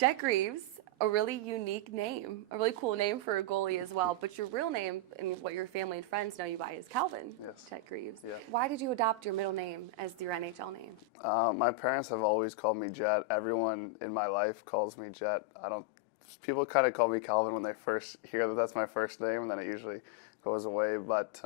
Jet Greaves, a really unique name, a really cool name for a goalie as well. But your real name and what your family and friends know you by is Calvin. Yes. Jet Greaves. Yeah. Why did you adopt your middle name as your NHL name? My parents have always called me Jet. Everyone in my life calls me Jet. People kind of call me Calvin when they first hear that that's my first name, and then it usually goes away. But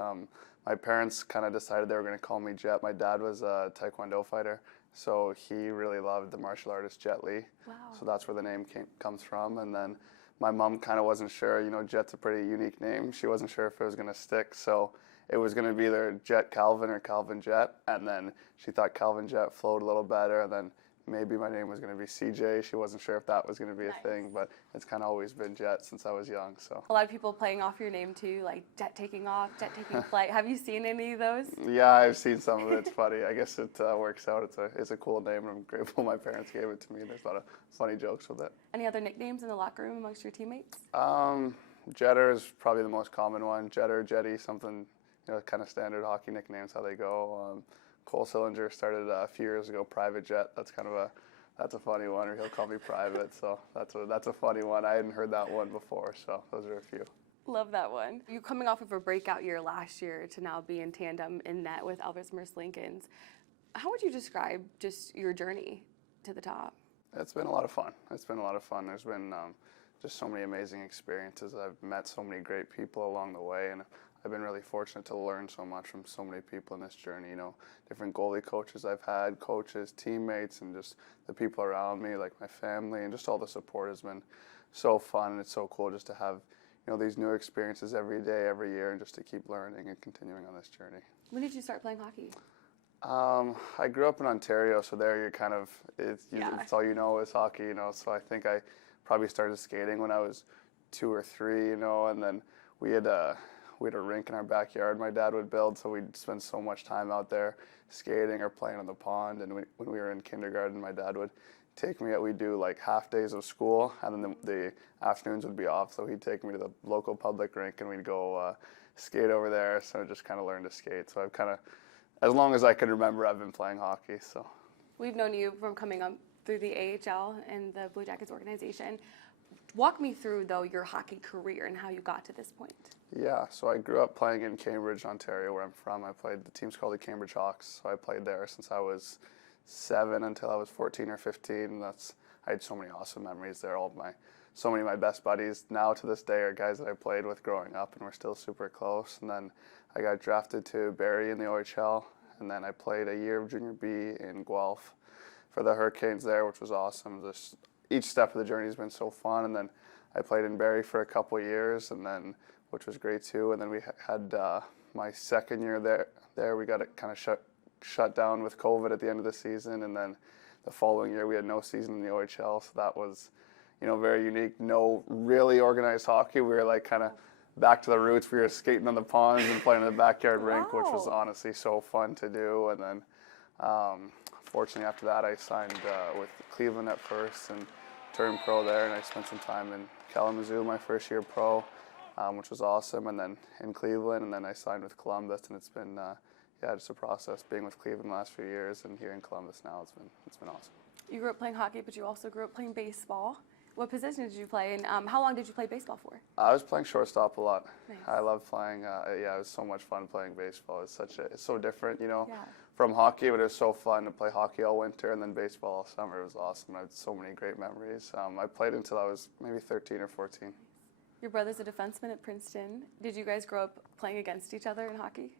my parents kind of decided they were going to call me Jet. My dad was a Taekwondo fighter, so he really loved the martial artist Jet Li. Wow. So that's where the name comes from. And then my mom kind of wasn't sure. Jet's a pretty unique name. She wasn't sure if it was going to stick, so it was going to be either Jet Calvin or Calvin Jet. And then she thought Calvin Jet flowed a little better, and then maybe my name was going to be CJ. She wasn't sure if that was going to be a thing, but it's kind of always been Jet since I was young. So a lot of people playing off your name too, like Jet taking off, Jet taking flight. Have you seen any of those? Yeah, I've seen some of it. It's funny. I guess it works out. It's a cool name, and I'm grateful my parents gave it to me. There's a lot of funny jokes with it. Any other nicknames in the locker room amongst your teammates? Jetter is probably the most common one. Jetter, Jetty, something, kind of standard hockey nicknames, how they go. Cole Sillinger started a few years ago, Private Jet. That's a funny one, or he'll call me Private. So that's a funny one. I hadn't heard that one before, so those are a few. Love that one. You coming off of a breakout year last year to now be in tandem in net with Elvis Lincolns. How would you describe just your journey to the top? It's been a lot of fun. There's been just so many amazing experiences. I've met so many great people along the way, and I've been really fortunate to learn so much from so many people in this journey. Different goalie coaches I've had, coaches, teammates, and just the people around me, like my family, and just all the support has been so fun, and it's so cool just to have these new experiences every day, every year, and just to keep learning and continuing on this journey. When did you start playing hockey? I grew up in Ontario, so there you're kind of, it's all you know is hockey, so I think I probably started skating when I was 2 or 3, and then we had a rink in our backyard my dad would build, so we'd spend so much time out there skating or playing on the pond. And when we were in kindergarten, my dad would take me, we'd do like half days of school, and then the afternoons would be off, so he'd take me to the local public rink, and we'd go skate over there, so I just kind of learned to skate. So I've kind of, as long as I can remember, I've been playing hockey. So we've known you from coming up through the AHL and the Blue Jackets organization. Walk me through, though, your hockey career and how you got to this point. Yeah, so I grew up playing in Cambridge, Ontario, where I'm from. The team's called the Cambridge Hawks, so I played there since I was 7 until I was 14 or 15. I had so many awesome memories there. So many of my best buddies now to this day are guys that I played with growing up, and we're still super close. And then I got drafted to Barrie in the OHL, and then I played a year of Junior B in Guelph for the Hurricanes there, which was awesome. Each step of the journey has been so fun. And then I played in Barrie for a couple of years, which was great too. And then we had my second year there. We got it kind of shut down with COVID at the end of the season, and then the following year we had no season in the OHL. So that was, very unique. No really organized hockey. We were like kind of back to the roots. We were skating on the ponds and playing in the backyard rink, which was honestly so fun to do. And then fortunately after that I signed with Cleveland at first and turned pro there, and I spent some time in Kalamazoo my first year pro, which was awesome, and then in Cleveland, and then I signed with Columbus, and it's been just a process being with Cleveland the last few years, and here in Columbus now. It's been awesome. You grew up playing hockey, but you also grew up playing baseball. What position did you play, and how long did you play baseball for? I was playing shortstop a lot. Nice. I love playing. It was so much fun playing baseball. It's so different, from hockey, but it was so fun to play hockey all winter and then baseball all summer. It was awesome. I had so many great memories. I played until I was maybe 13 or 14. Your brother's a defenseman at Princeton. Did you guys grow up playing against each other in hockey?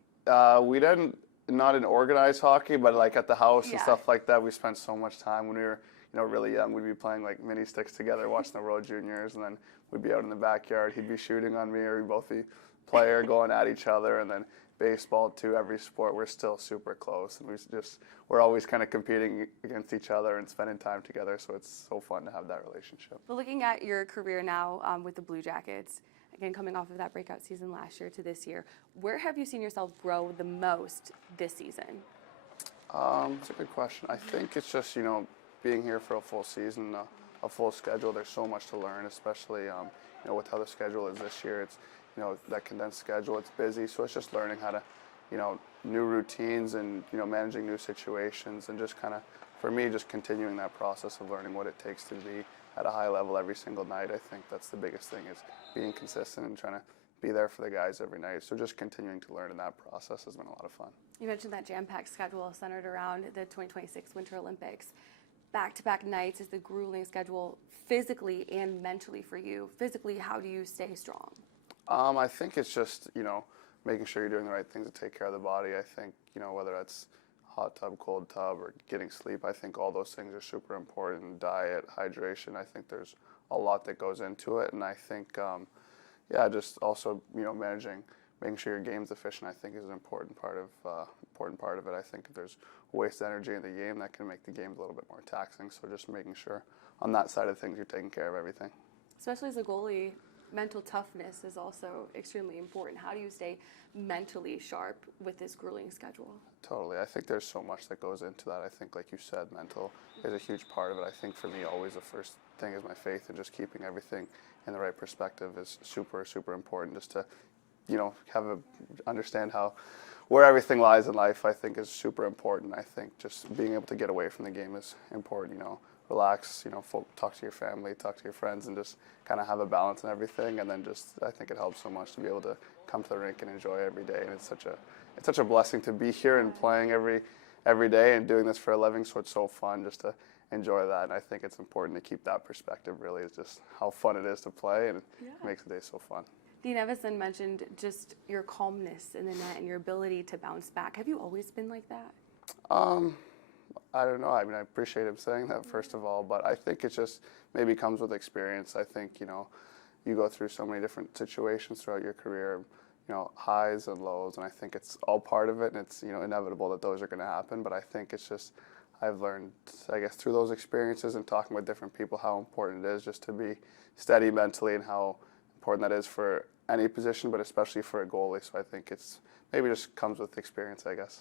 We didn't, not in organized hockey, but like at the house and stuff like that. We spent so much time when we were really young. We'd be playing like mini sticks together, watching the World Juniors, and then we'd be out in the backyard. He'd be shooting on me, or we'd both be player going at each other. And then baseball too, every sport, we're still super close, and we're always kind of competing against each other and spending time together. So it's so fun to have that relationship. But looking at your career now with the Blue Jackets, again coming off of that breakout season last year to this year, where have you seen yourself grow the most this season? It's a good question. I think it's just being here for a full season, a full schedule. There's so much to learn, especially with how the schedule is this year. It's that condensed schedule. It's busy, so it's just learning how to new routines and managing new situations, and just kind of, for me, just continuing that process of learning what it takes to be at a high level every single night. I think that's the biggest thing, is being consistent and trying to be there for the guys every night. So just continuing to learn in that process has been a lot of fun. You mentioned that jam-packed schedule centered around the 2026 Winter Olympics. Back-to-back nights is the grueling schedule physically and mentally for you. Physically, how do you stay strong? I think it's just, making sure you're doing the right things to take care of the body. I think, whether that's hot tub, cold tub, or getting sleep, I think all those things are super important. Diet, hydration, I think there's a lot that goes into it. And I think, just also, making sure your game's efficient, I think is an important part of it. I think if there's waste energy in the game, that can make the game a little bit more taxing. So just making sure on that side of things you're taking care of everything. Especially as a goalie, mental toughness is also extremely important. How do you stay mentally sharp with this grueling schedule? Totally. I think there's so much that goes into that. I think, like you said, mental is a huge part of it. I think for me, always the first thing is my faith, and just keeping everything in the right perspective is super, super important. Just to, understand where everything lies in life, I think is super important. I think just being able to get away from the game is important, relax, talk to your family, talk to your friends, and just kind of have a balance in everything. And then I think it helps so much to be able to come to the rink and enjoy every day. And it's such a blessing to be here and playing every day and doing this for a living. So it's so fun just to enjoy that. And I think it's important to keep that perspective, really, is just how fun it is to play, and it makes the day so fun. Dean Evison mentioned just your calmness in the net and your ability to bounce back. Have you always been like that? I don't know. I appreciate him saying that, first of all, but I think it just maybe comes with experience. I think, you go through so many different situations throughout your career, highs and lows, and I think it's all part of it, and it's, inevitable that those are going to happen. But I think it's just, I've learned, I guess, through those experiences and talking with different people how important it is just to be steady mentally, and how important that is for any position, but especially for a goalie. So I think it's maybe just comes with experience, I guess.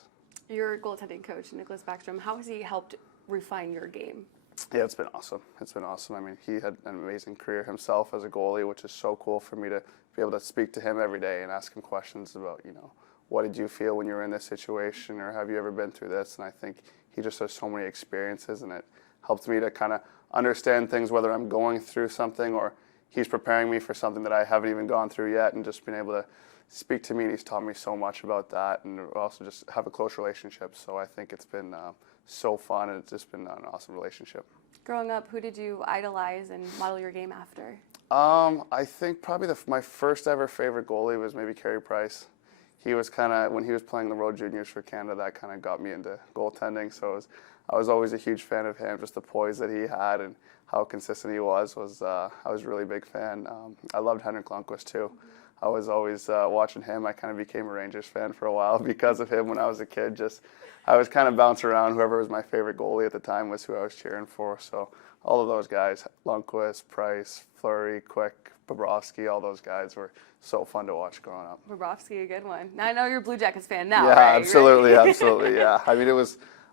Your goaltending coach, Nicholas Backstrom, how has he helped refine your game? Yeah, it's been awesome. It's been awesome. He had an amazing career himself as a goalie, which is so cool for me to be able to speak to him every day and ask him questions about, what did you feel when you were in this situation, or have you ever been through this? And I think he just has so many experiences, and it helps me to kind of understand things, whether I'm going through something or he's preparing me for something that I haven't even gone through yet, and just being able to speak to me, and he's taught me so much about that, and also just have a close relationship. So I think it's been so fun, and it's just been an awesome relationship. Growing up, who did you idolize and model your game after? I think probably my first ever favorite goalie was maybe Carey Price. He was kind of, when he was playing the World Juniors for Canada, that kind of got me into goaltending. So I was always a huge fan of him, just the poise that he had and how consistent he was I was a really big fan. I loved Henrik Lundqvist too. I was always watching him. I kind of became a Rangers fan for a while because of him when I was a kid. I was kind of bouncing around. Whoever was my favorite goalie at the time was who I was cheering for. So all of those guys, Lundqvist, Price, Fleury, Quick, Bobrovsky, all those guys were so fun to watch growing up. Bobrovsky, a good one. Now I know you're a Blue Jackets fan now, yeah, right? Absolutely, absolutely, yeah.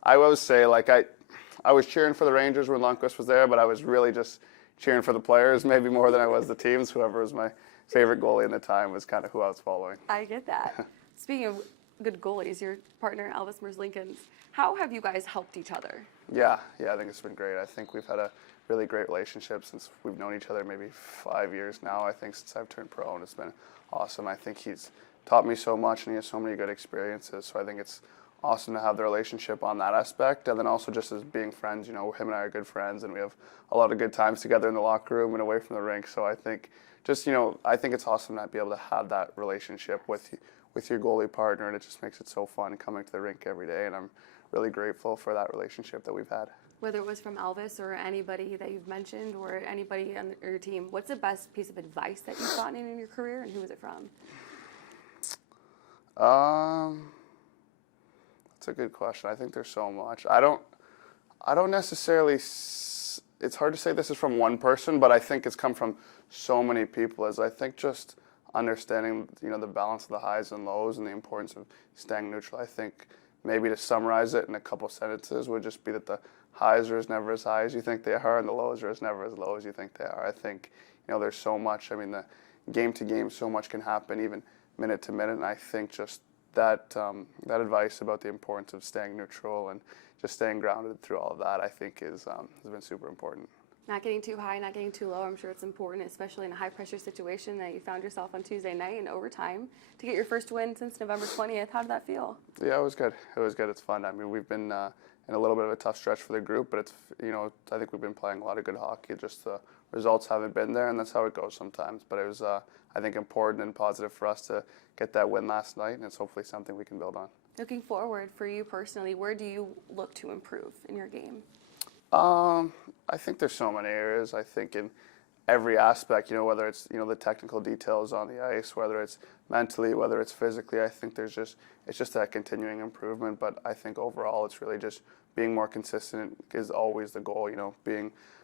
I always say, I was cheering for the Rangers when Lundqvist was there, but I was really just cheering for the players, maybe more than I was the teams. Whoever was my favorite goalie in the time was kind of who I was following. I get that. Speaking of good goalies, your partner, Elvis Merzlikins, how have you guys helped each other? Yeah, I think it's been great. I think we've had a really great relationship since we've known each other maybe 5 years now, I think, since I've turned pro, and it's been awesome. I think he's taught me so much, and he has so many good experiences, so I think it's awesome to have the relationship on that aspect. And then also just as being friends, him and I are good friends, and we have a lot of good times together in the locker room and away from the rink. So I think I think it's awesome to be able to have that relationship with your goalie partner, and it just makes it so fun coming to the rink every day, and I'm really grateful for that relationship that we've had. Whether it was from Elvis or anybody that you've mentioned or anybody on your team, what's the best piece of advice that you've gotten in your career, and who was it from? That's a good question. I think there's so much. I don't necessarily, it's hard to say this is from one person, but I think it's come from so many people. As I think just understanding, the balance of the highs and lows and the importance of staying neutral. I think maybe to summarize it in a couple sentences would just be that the highs are never as high as you think they are, and the lows are never as low as you think they are. I think, there's so much. The game to game, so much can happen, even minute to minute, and I think just that advice about the importance of staying neutral and just staying grounded through all of that, I think has been super important. Not getting too high, not getting too low. I'm sure it's important, especially in a high-pressure situation that you found yourself on Tuesday night in overtime to get your first win since November 20th. How did that feel? Yeah, it was good. It was good. It's fun. I mean, we've been in a little bit of a tough stretch for the group, but it's, I think we've been playing a lot of good hockey. Just the results haven't been there, and that's how it goes sometimes. But it was, I think, important and positive for us to get that win last night, and it's hopefully something we can build on. Looking forward for you personally, where do you look to improve in your game? I think there's so many areas. I think in every aspect, whether it's, the technical details on the ice, whether it's mentally, whether it's physically, I think it's just that continuing improvement. But I think overall, it's really just being more consistent is always the goal,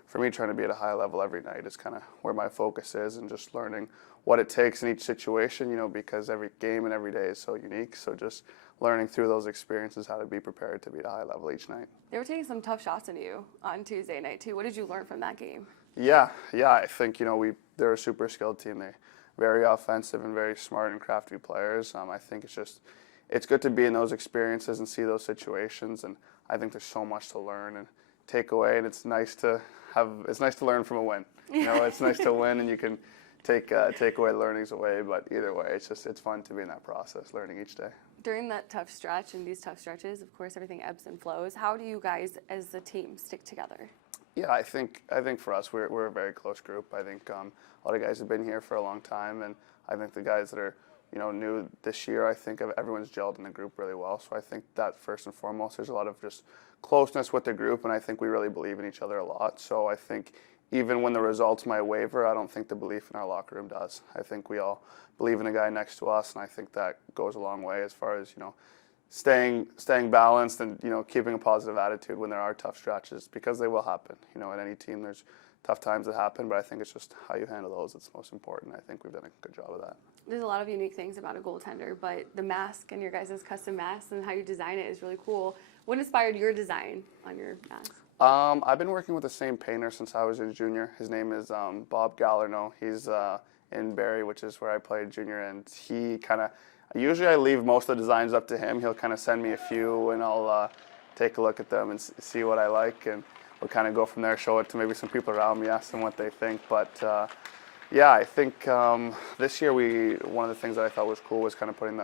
for me, trying to be at a high level every night is kind of where my focus is, and just learning what it takes in each situation, because every game and every day is so unique. So just learning through those experiences how to be prepared to be at a high level each night. They were taking some tough shots on you on Tuesday night too. What did you learn from that game? Yeah, I think, they're a super skilled team. They're very offensive and very smart and crafty players. I think it's good to be in those experiences and see those situations, and I think there's so much to learn and take away, and it's nice to learn from a win. It's nice to win, and you can take away learnings away, but either way, it's fun to be in that process, learning each day. During that tough stretch and these tough stretches, of course, everything ebbs and flows. How do you guys as a team stick together? Yeah, I think for us, we're a very close group. I think a lot of guys have been here for a long time, and I think the guys that are new this year, I think everyone's gelled in the group really well. So I think that first and foremost, there's a lot of just closeness with the group, and I think we really believe in each other a lot. So I think even when the results might waver, I don't think the belief in our locker room does. I think we all believe in the guy next to us, and I think that goes a long way as far as staying balanced and keeping a positive attitude when there are tough stretches, because they will happen. At any team, there's tough times that happen, but I think it's just how you handle those that's most important. I think we've done a good job of that. There's a lot of unique things about a goaltender, but the mask and your guys' custom mask and how you design it is really cool. What inspired your design on your mask? I've been working with the same painter since I was a junior. His name is Bob Gallerno. He's in Barrie, which is where I played junior, and he usually I leave most of the designs up to him. He'll kind of send me a few, and I'll take a look at them and see what I like, and we'll kind of go from there, show it to maybe some people around me, ask them what they think. But yeah, I think this year one of the things that I thought was cool was kind of putting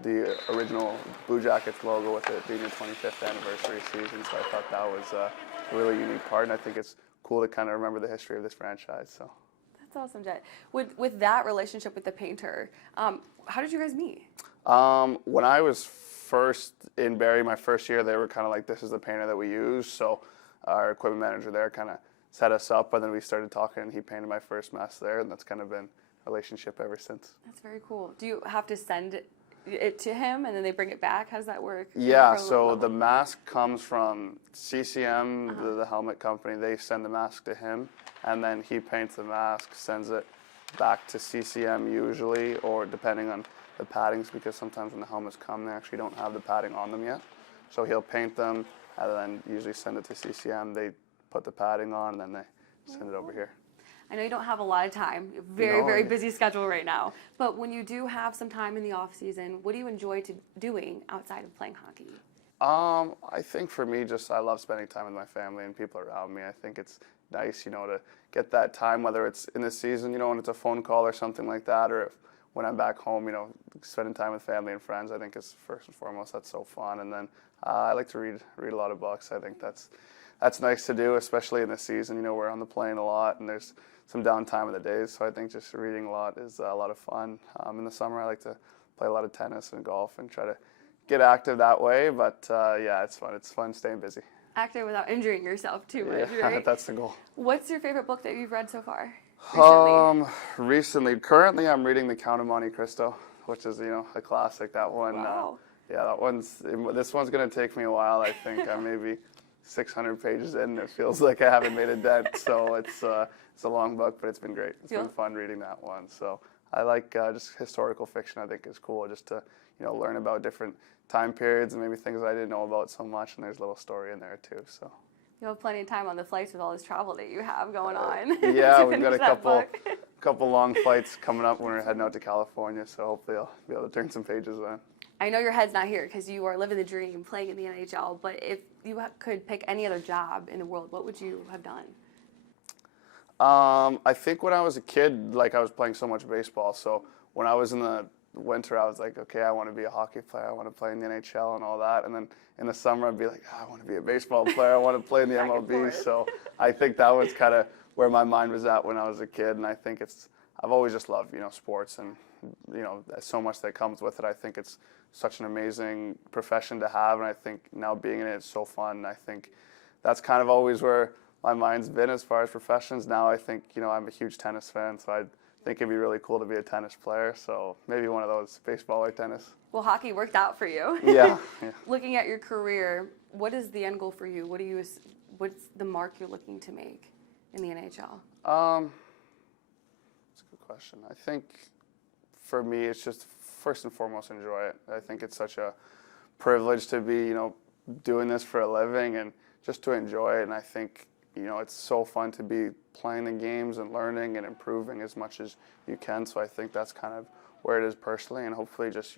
the original Blue Jackets logo with it being the 25th anniversary season. So I thought that was a really unique part, and I think it's cool to kind of remember the history of this franchise. So that's awesome, Jet. With that relationship with the painter, how did you guys meet? When I was first in Barrie, my first year, they were kind of like, this is the painter that we use. So our equipment manager there kind of set us up, and then we started talking, and he painted my first mask there, and that's kind of been a relationship ever since. That's very cool. Do you have to send it to him, and then they bring it back? How does that work? Yeah, so the mask comes from CCM, the helmet company. They send the mask to him, and then he paints the mask, sends it back to CCM usually, or depending on the paddings, because sometimes when the helmets come, they actually don't have the padding on them yet. So he'll paint them, and then usually send it to CCM. They put the padding on, and then they send it over here. I know you don't have a lot of time. You're very busy schedule right now. But when you do have some time in the off season, what do you enjoy doing outside of playing hockey? I think for me, I love spending time with my family and people around me. I think it's nice, to get that time, whether it's in the season, when it's a phone call or something like that, or when I'm back home, spending time with family and friends. I think is first and foremost. That's so fun. And then I like to read a lot of books. I think that's nice to do, especially in the season. We're on the plane a lot, and there's some downtime of the days. So I think just reading a lot is a lot of fun. In the summer, I like to play a lot of tennis and golf and try to get active that way. But yeah, it's fun. It's fun staying busy. Active without injuring yourself too much, yeah, right? That's the goal. What's your favorite book that you've read so far? Currently I'm reading The Count of Monte Cristo, which is, a classic. That one, wow. Yeah, this one's going to take me a while. I think I'm maybe 600 pages in. It feels like I haven't made a dent, so it's a long book, but it's been great. It's been fun reading that one. So I like just historical fiction. I think is cool, just to learn about different time periods and maybe things that I didn't know about so much. And there's a little story in there too. So you have plenty of time on the flights with all this travel that you have going on. Yeah, we've got a couple long flights coming up when we're heading out to California. So hopefully I'll be able to turn some pages then. I know your head's not here because you are living the dream, playing in the NHL, but if you could pick any other job in the world, what would you have done? I think when I was a kid, like I was playing so much baseball. So when I was in the winter, I was like, okay, I want to be a hockey player. I want to play in the NHL and all that. And then in the summer, I'd be like, I want to be a baseball player. I want to play in the Back and MLB. forth. So I think that was kind of where my mind was at when I was a kid. And I think I've always just loved, sports and, so much that comes with it. I think it's such an amazing profession to have. And I think now being in it, it's so fun. I think that's kind of always where my mind's been as far as professions. Now I think, I'm a huge tennis fan, so I think it'd be really cool to be a tennis player. So maybe one of those, baseball or tennis. Well, hockey worked out for you. Yeah. Looking at your career, what is the end goal for you? What's the mark you're looking to make in the NHL? That's a good question. I think for me, it's just first and foremost enjoy it. I think it's such a privilege to be, doing this for a living and just to enjoy it. And I think, it's so fun to be playing the games and learning and improving as much as you can. So I think that's kind of where it is personally, and hopefully just,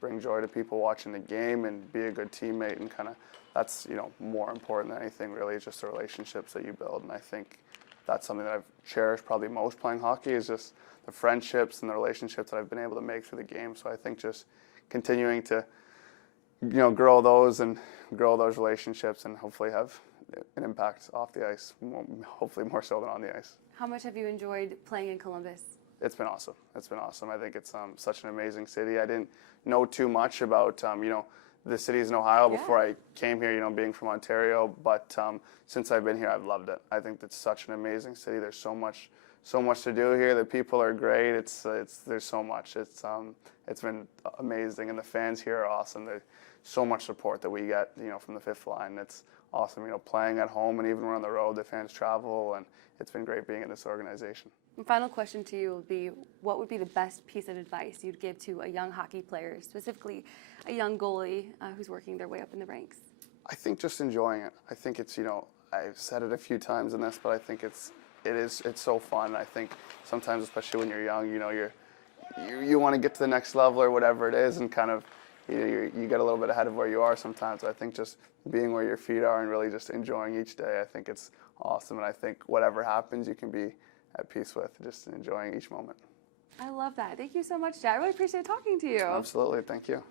bring joy to people watching the game and be a good teammate, and kind of that's, more important than anything really, just the relationships that you build. And I think that's something that I've cherished probably most playing hockey, is just the friendships and the relationships that I've been able to make through the game. So I think just continuing to, grow those and grow those relationships and hopefully have an impact off the ice, hopefully more so than on the ice. How much have you enjoyed playing in Columbus? It's been awesome. It's been awesome. I think it's such an amazing city. I didn't know too much about, the cities in Ohio before I came here, being from Ontario. But since I've been here, I've loved it. I think it's such an amazing city. There's so much to do here. The people are great. There's so much. It's been amazing, and the fans here are awesome. There's so much support that we get, from the fifth line. It's awesome, playing at home, and even when on the road, the fans travel, and it's been great being in this organization. And final question to you would be, what would be the best piece of advice you'd give to a young hockey player, specifically a young goalie who's working their way up in the ranks? I think just enjoying it. I think it's, I've said it a few times in this, but I think it's so fun. I think sometimes, especially when you're young, you want to get to the next level or whatever it is, and kind of you get a little bit ahead of where you are sometimes. I think just being where your feet are and really just enjoying each day, I think it's awesome. And I think whatever happens, you can be at peace with, just enjoying each moment. I love that. Thank you so much, Jet. I really appreciate talking to you. Absolutely. Thank you.